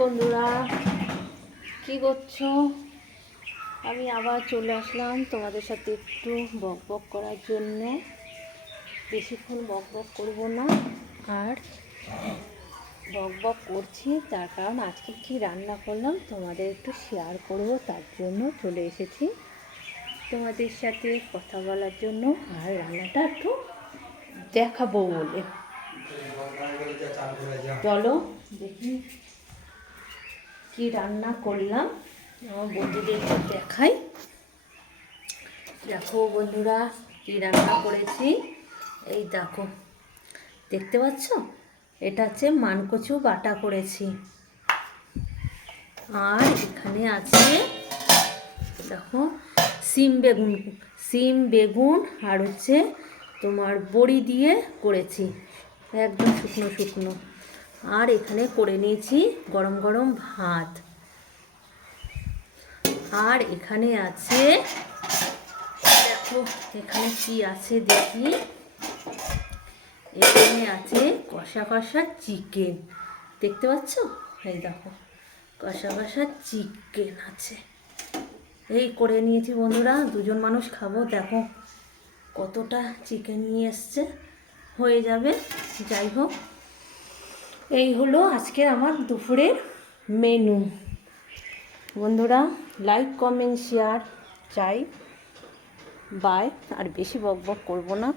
বন্ধুরা, কি করছো? আমি আবার চলে আসলাম তোমাদের সাথে একটু বক বক করার জন্য। বেশিক্ষণ বক বক করবো না, আর বক বক করছি তার কারণ আজকে কি রান্না করলাম তোমাদের একটু শেয়ার করব, তার জন্য চলে এসেছি তোমাদের সাথে কথা বলার জন্য আর রান্নাটা একটু দেখাবো বলে। চলো দেখি কি রান্না করলাম, আমার বন্ধুদেরকে দেখাই। দেখো বন্ধুরা, কি রান্না করেছি। এই দেখো, দেখতে পাচ্ছ, এটা হচ্ছে মানকচু বাটা করেছি। আর এখানে আছে দেখো সিম বেগুন আর হচ্ছে তোমার বড়ি দিয়ে করেছি, একদম শুকনো শুকনো। আর এখানে করে নিয়েছি গরম গরম ভাত। আর এখানে আছে, দেখো এখানে কি আছে দেখি, এখানে আছে কষা কষা চিকেন, দেখতে পাচ্ছ? এই দেখো কষা কষা চিকেন আছে। এই করে নিয়েছি বন্ধুরা, দুজন মানুষ খাবো। দেখো কতটা চিকেন নিয়ে এসছে, হয়ে যাবে। যাই হোক, এই হলো আজকের আমার দুপুরের মেনু। বন্ধুরা, লাইক কমেন্ট শেয়ার চাই। বাই। আর বেশি বক বক করবো না,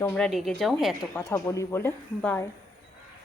তোমরা রেগে যাও এত কথা বলি বলে। বাই।